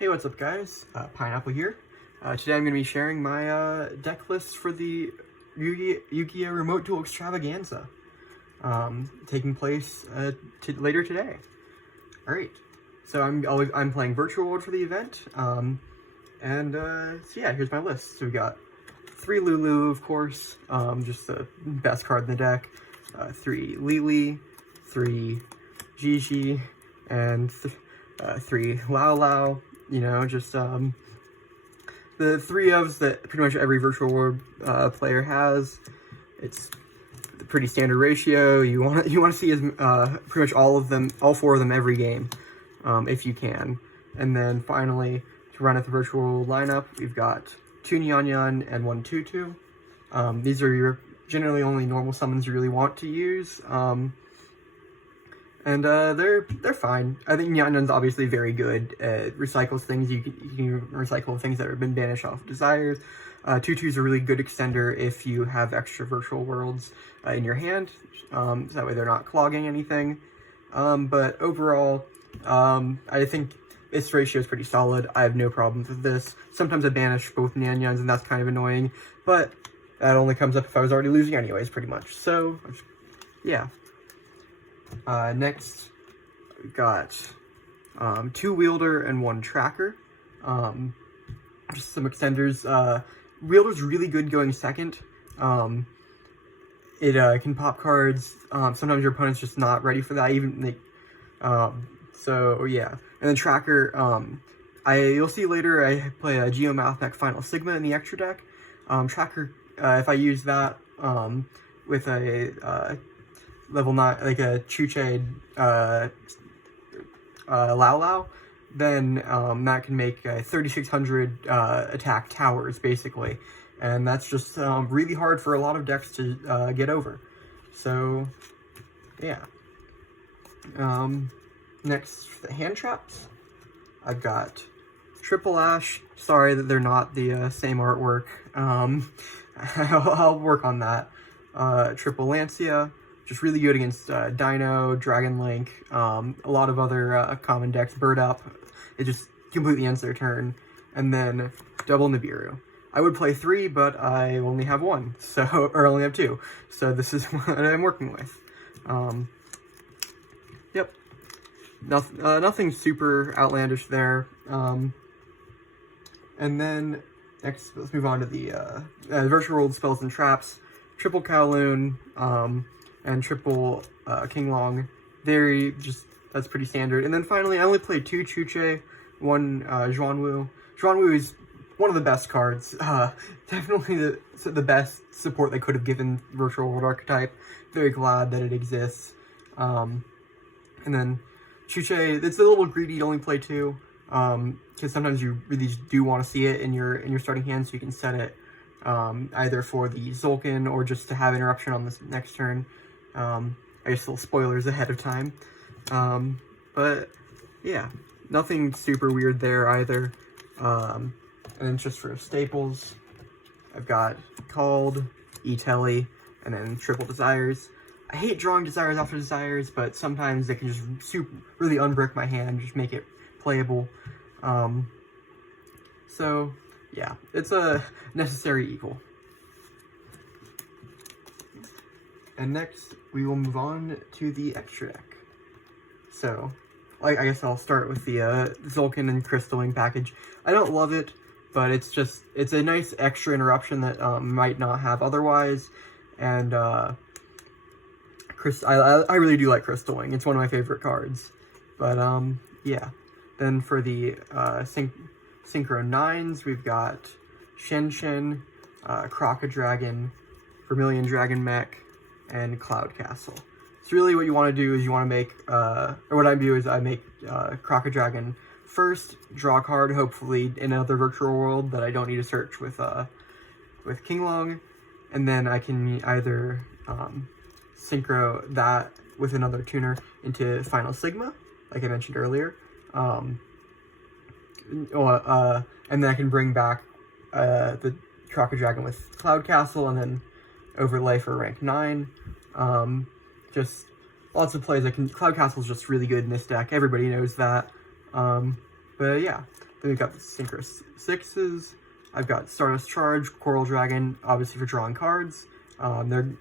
Hey, what's up guys? Pineapple here. Today I'm going to be sharing my deck list for the Yu-Gi-Oh! Remote Duel Extravaganza, taking place later today. Alright, so I'm playing Virtual World for the event, so yeah, here's my list. So we got 3 Lulu, of course, just the best card in the deck, 3 Lili, 3 Gigi, and 3 Lao Lao. You know, just the 3 ofs that pretty much every Virtual World player has. It's a pretty standard ratio. You want to see as pretty much all 4 of them every game, if you can. And then finally, to run at the Virtual World lineup, we've got 2 Nyan Nyan and 1 Tutu. These are your generally only normal summons you really want to use. And they're fine. I think Nyan Nyan's obviously very good. It recycles things. You can recycle things that have been banished off Desires. Tutu's a really good extender if you have extra Virtual Worlds in your hand, so that way they're not clogging anything. But overall, I think its ratio is pretty solid. I have no problems with this. Sometimes I banish both Nyan Nyans, and that's kind of annoying, but that only comes up if I was already losing anyways, pretty much. So, yeah. Next, we've got 2 Wielder and 1 Tracker. Just some extenders. Wielder's really good going second. It can pop cards. Sometimes your opponent's just not ready for that. So yeah. And then Tracker. You'll see later. I play a Geomath Mech Final Sigma in the extra deck. Tracker. If I use that with a level 9, like a Chuche Lao Lao, then that can make 3,600 attack towers, basically. And that's just really hard for a lot of decks to get over. So, yeah. Next, for the hand traps, I've got Triple Ash. Sorry that they're not the same artwork. I'll work on that. Triple Lancia. Just really good against Dino, Dragon Link, a lot of other common decks. Bird Up, it just completely ends their turn. And then double Nibiru. I would play 3, but I only have 1, or only have 2. So this is what I'm working with. Yep. Nothing super outlandish there. And then next, let's move on to the Virtual World Spells and Traps. Triple Kowloon, and triple King Long. That's pretty standard. And then finally, I only played 2 Chuche, 1 Zhuanwu. Zhuanwu is one of the best cards. Definitely the best support they could have given Virtual World Archetype. Very glad that it exists. And then Chuche, it's a little greedy to only play 2, because sometimes you really do want to see it in your starting hand, so you can set it either for the Zulkin or just to have interruption on this next turn. I guess little spoilers ahead of time. But yeah, nothing super weird there either. And then just for staples, I've got Called, E-Telly, and then Triple Desires. I hate drawing Desires after Desires, but sometimes they can just really unbrick my hand, just make it playable. So yeah, it's a necessary evil. And next, we will move on to the extra deck. So, I guess I'll start with the Zulkin and Crystalling package. I don't love it, but it's a nice extra interruption that might not have otherwise. And I really do like Crystalling. It's one of my favorite cards. But yeah. Then for the Synchro 9s, we've got Shen Shen, Crocodragon, Vermilion Dragon Mech, and Cloud Castle. So really what you want to do is you want to make, or what I do is I make Crocodragon first, draw a card, hopefully in another Virtual World that I don't need to search with King Long, and then I can either synchro that with another tuner into Final Sigma, like I mentioned earlier, and then I can bring back the Crocodragon with Cloud Castle, and then overlay for rank 9. Just lots of plays. Cloud Castle's just really good in this deck. Everybody knows that. But yeah, Then we've got the Synchro 6s. I've got Stardust Charge, Coral Dragon, obviously for drawing cards. They're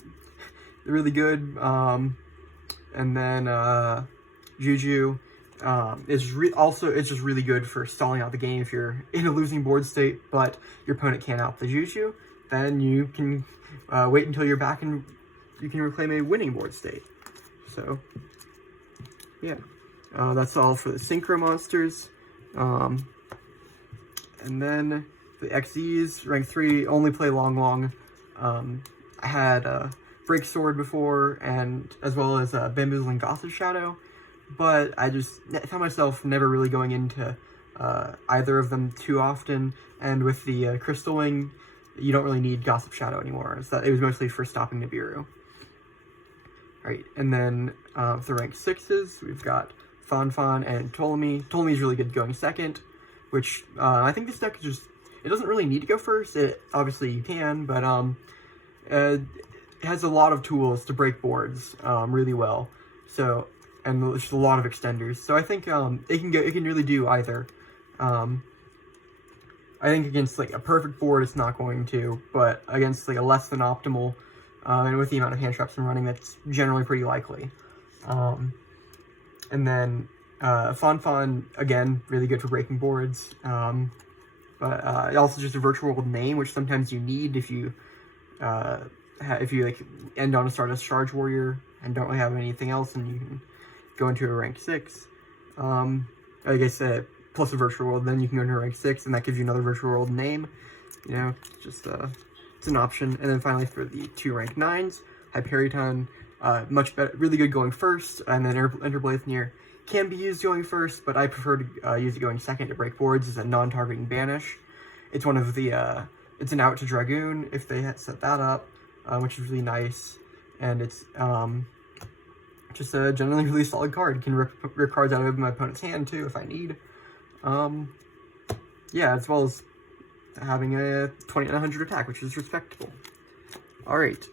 really good. And then Juju is it's just really good for stalling out the game if you're in a losing board state, but your opponent can't out the Juju. Then you can wait until you're back and you can reclaim a winning board state. So yeah, that's all for the Synchro monsters. And then the XEs, rank 3, only play Long. I had Break Sword before, and as well as Bamboozling Gossip Shadow, but I just found myself never really going into either of them too often, and with the Crystal Wing, you don't really need Gossip Shadow anymore, so it was mostly for stopping Nibiru. Alright, and then for the rank 6s, we've got Fan and Ptolemy. Ptolemy is really good going second, which I think this deck is just, it doesn't really need to go first. Obviously you can, but it has a lot of tools to break boards really well. So, and there's a lot of extenders. So I think it can really do either. I think against like a perfect board, it's not going to, but against like a less than optimal, and with the amount of hand traps I'm running, that's generally pretty likely. And then Fan, again, really good for breaking boards. But also just a virtual world name, which sometimes you need if you like end on a Stardust Charge Warrior and don't really have anything else, and you can go into a rank 6. Like I said, plus a virtual world, then you can go into a rank 6, and that gives you another virtual world name. You know, just it's an option. And then finally for the 2 rank 9s, Hyperion, much better, really good going first, and then Interblathnier can be used going first, but I prefer to use it going second to break boards as a non-targeting banish. It's one of the, it's an out to Dragoon if they had set that up, which is really nice, and it's just a generally really solid card. You can rip cards out of my opponent's hand too if I need. Yeah, as well as having a 20-100 attack, which is respectable. Alright,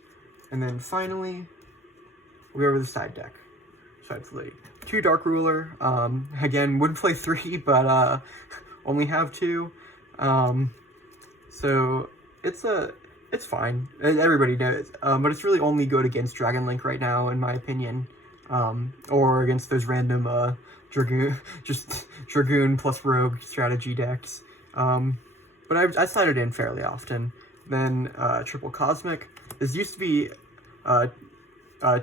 and then finally, we go over the side deck. So I play 2 Dark Ruler. Again, would play 3, but only have 2. So it's fine. Everybody knows. But it's really only good against Dragon Link right now, in my opinion. Or against those random Dragoon plus Rogue strategy decks. But I slide it in fairly often. Then Triple Cosmic. This used to be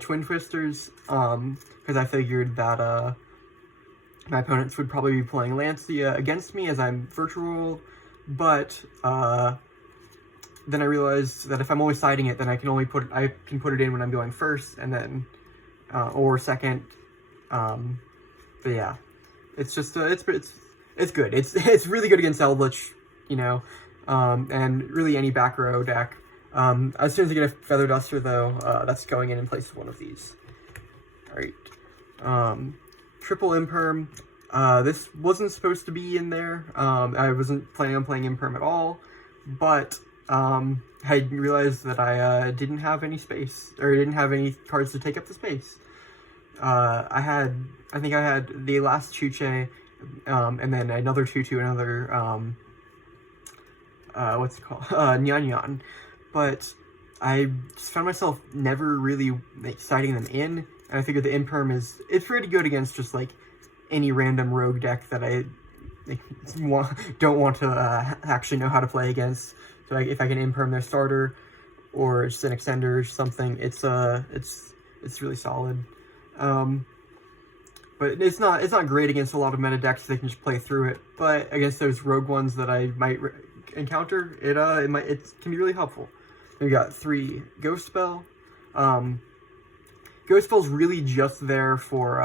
Twin Twisters, because I figured that my opponents would probably be playing Lancia against me as I'm virtual, but then I realized that if I'm only siding it, then I can put it in when I'm going first, and then or second. But yeah, it's just it's good. It's really good against Eldritch, you know, and really any back row deck. As soon as I get a Feather Duster, though, that's going in place of one of these. Alright. Triple Imperm. This wasn't supposed to be in there. I wasn't planning on playing Imperm at all, but I realized that I didn't have any space, or didn't have any cards to take up the space. I think I had the last Chuche, and then another Tutu, another, what's it called? Nyan Nyan. But I just found myself never really siding them in, and I figured the Imperm it's pretty good against just like any random rogue deck that I don't want to actually know how to play against. So if I can Imperm their starter or just an extender or something, it's really solid. But it's not great against a lot of meta decks. They can just play through it. But against those rogue ones that I might encounter, it can be really helpful. We got 3 Ghost Spell. Ghost Spell's really just there for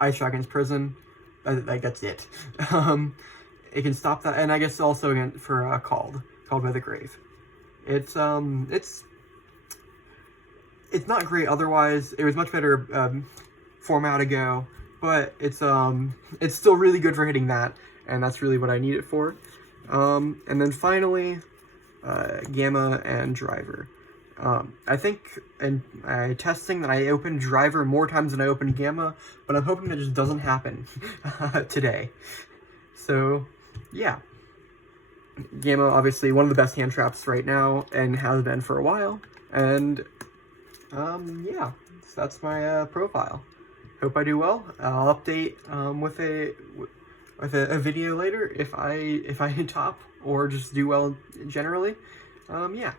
Ice Dragon's Prison. Like that's it. It can stop that, and I guess also again for Called by the Grave. It's not great otherwise. It was much better format ago, but it's still really good for hitting that, and that's really what I need it for. And then finally, Gamma and Driver. I think in testing that I opened Driver more times than I opened Gamma, but I'm hoping that just doesn't happen today. So, yeah. Gamma, obviously, one of the best hand traps right now, and has been for a while. And, yeah, so that's my profile. Hope I do well. I'll update with a video later if I top or just do well generally. Yeah.